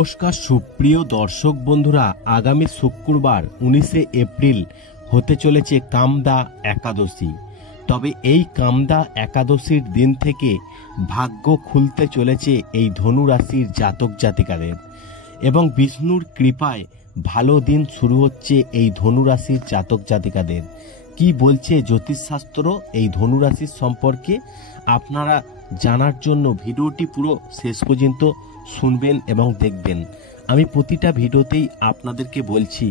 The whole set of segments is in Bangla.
নমস্কার সুপ্রিয় দর্শক বন্ধুরা, আগামী শুক্রবার 19শে এপ্রিল হতে চলেছে কামদা একাদশী। তবে এই কামদা একাদশীর দিন থেকে ভাগ্য খুলতে চলেছে এই ধনু রাশির জাতক জাতিকাদের, এবং বিষ্ণুর কৃপায় ভালো দিন শুরু হচ্ছে এই ধনু রাশির জাতক জাতিকাদের। কি বলছে জ্যোতিষশাস্ত্র এই ধনু রাশির সম্পর্কে আপনারা জানার জন্য ভিডিওটি পুরো শেষ পর্যন্ত শুনবেন এবং দেখবেন। আমি প্রতিটা ভিডিওতেই আপনাদেরকে বলছি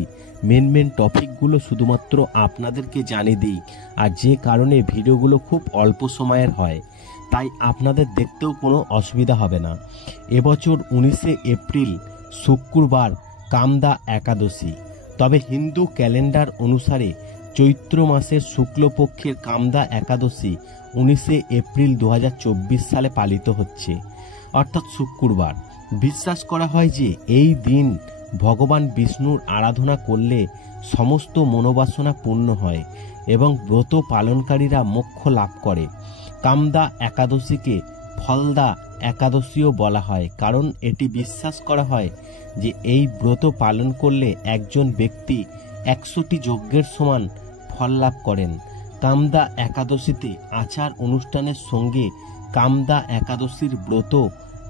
মেন টপিকগুলো শুধুমাত্র আপনাদেরকে জানিয়ে দিই, আর যে কারণে ভিডিওগুলো খুব অল্প সময়ের হয়, তাই আপনাদের দেখতেও কোনো অসুবিধা হবে না। এবছর 19শে এপ্রিল শুক্রবার কামদা একাদশী। তবে হিন্দু ক্যালেন্ডার অনুসারে চৈত্র মাসের শুক্লপক্ষের কামদা একাদশী 19শে এপ্রিল 2024 সালে পালিত হচ্ছে, অর্থাৎ শুক্রবার। বিশ্বাস করা হয় যে এই দিন ভগবান বিষ্ণুর আরাধনা করলে সমস্ত মনোবাসনা পূর্ণ হয় এবং ব্রত পালনকারীরা মোক্ষ লাভ করে। কামদা একাদশীকে ফলদা একাদশীও বলা হয়, কারণ এটি বিশ্বাস করা হয় যে এই ব্রত পালন করলে একজন ব্যক্তি 100টি যজ্ঞের সমান ফল লাভ করেন। কামদা একাদশীতে আচার অনুষ্ঠানের সঙ্গে কামদা একাদশীর ব্রত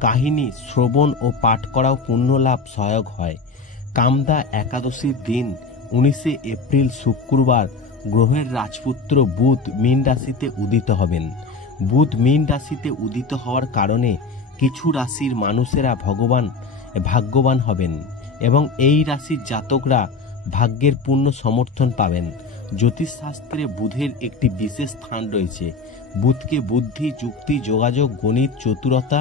কাহিনী শ্রবণ ও পাঠ করাও পুণ্য লাভ সহায়ক হয়। কামদা একাদশীর দিন 19শে এপ্রিল শুক্রবার গ্রহের রাজপুত্র বুধ মীন রাশিতে উদিত হবেন। বুধ মীন রাশিতে উদিত হওয়ার কারণে কিছু রাশির মানুষেরা ভাগ্যবান হবেন এবং এই রাশির জাতকরা ভাগ্যের পূর্ণ সমর্থন পাবেন। জ্যোতিষশাস্ত্রে বুধের একটি বিশেষ স্থান রয়েছে। বুধকে বুদ্ধি, যুক্তি, যোগাযোগ, গণিত, চতুরতা,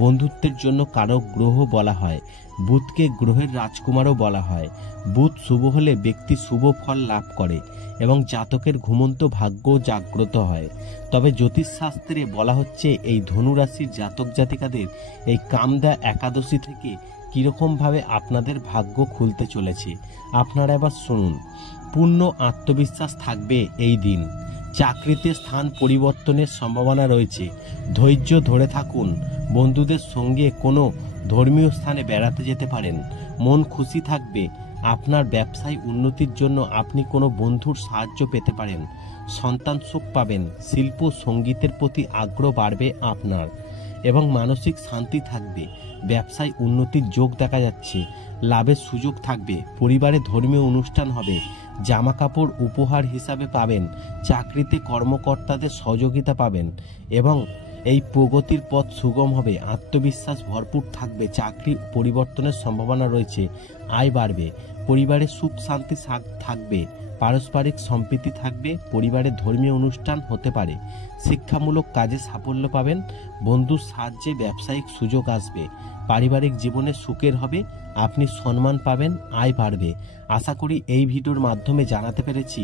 বন্ধুত্বের জন্য কারক গ্রহ বলা হয়। বুধকে গ্রহের রাজকুমারও বলা হয়। বুধ শুভ হলে ব্যক্তি শুভ ফল লাভ করে এবং জাতকের ঘুমন্ত ভাগ্য জাগ্রত হয়। তবে জ্যোতিষশাস্ত্রে বলা হচ্ছে এই ধনু রাশির জাতক জাতিকাদের এই কামদা একাদশী থেকে কীরকমভাবে আপনাদের ভাগ্য খুলতে চলেছে আপনারা এবার শুনুন। পূর্ণ আত্মবিশ্বাস থাকবে এই দিন। চাকরিতে স্থান পরিবর্তনের সম্ভাবনা রয়েছে। ধৈর্য ধরে থাকুন। বন্ধুদের সঙ্গে কোনো ধর্মীয় স্থানে বেড়াতে যেতে পারেন। মন খুশি থাকবে। আপনার ব্যবসায় উন্নতির জন্য আপনি কোনো বন্ধুর সাহায্য পেতে পারেন। সন্তান সুখ পাবেন। শিল্প সঙ্গীতের প্রতি আগ্রহ বাড়বে আপনার এবং মানসিক শান্তি থাকবে। ব্যবসায় উন্নতির যোগ দেখা যাচ্ছে। লাভের সুযোগ থাকবে। পরিবারে ধর্মীয় অনুষ্ঠান হবে। জামা কাপড় উপহার হিসাবে পাবেন। চাকরিতে কর্মকর্তাদের সহযোগিতা পাবেন এবং এই প্রগতির পথ সুগম হবে। আত্মবিশ্বাস ভরপুর থাকবে। চাকরি পরিবর্তনের সম্ভাবনা রয়েছে। আয় বাড়বে। পরিবারে সুখ শান্তি থাকবে। পারস্পরিক সম্প্রীতি থাকবে। পরিবারে ধর্মীয় অনুষ্ঠান হতে পারে। শিক্ষামূলক কাজে সাফল্য পাবেন। বন্ধুর সাহায্যে ব্যবসায়িক সুযোগ আসবে। পারিবারিক জীবনে সুখের হবে। আপনি সম্মান পাবেন। আয় বাড়বে। আশা করি এই ভিডিওর মাধ্যমে জানাতে পেরেছি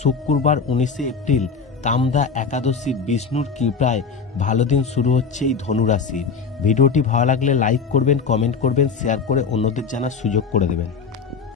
শুক্রবার 19শে এপ্রিল কামদা একাদশীর বিষ্ণুর কৃপায় ভালো দিন শুরু হচ্ছে এই ধনু রাশির। ভিডিওটি ভালো লাগলে লাইক করবেন, কমেন্ট করবেন, শেয়ার করে অন্যদের জানার সুযোগ করে দেবেন।